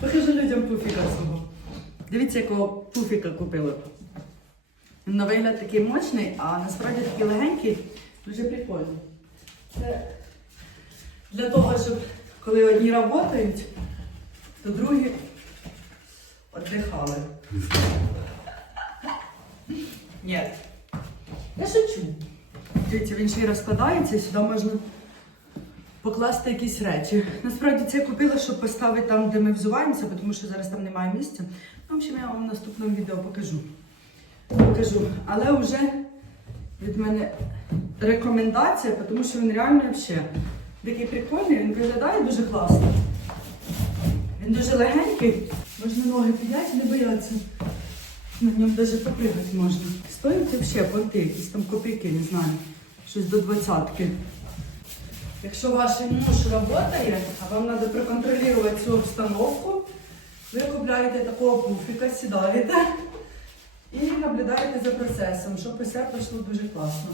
Покажу людям пуфіка свого. Дивіться, якого пуфіка купила. Він на вигляд такий мощний, а насправді такий легенький, дуже прикольний. Це для того, щоб коли одні працюють, то другі віддихали. Ні. Я шучу. Дивіться, він ще й розкладається, і сюди можна покласти якісь речі. Насправді це я купила, щоб поставити там, де ми взуваємося, тому що зараз там немає місця. Ну, в общем, я вам в наступному відео покажу. Покажу. Але вже від мене рекомендація, тому що він реально взагалі такий прикольний, він виглядає дуже класно. Він дуже легенький, можна ноги підняти, не боятися. На ньому навіть попригати можна. Стоїть взагалі понти, якісь там копійки, не знаю, щось до двадцятки. Якщо ваш муж працює, а вам треба проконтролювати цю обстановку, ви купляєте такого пуфіка, сідаєте і наблюдаєте за процесом, щоб усе пройшло дуже класно.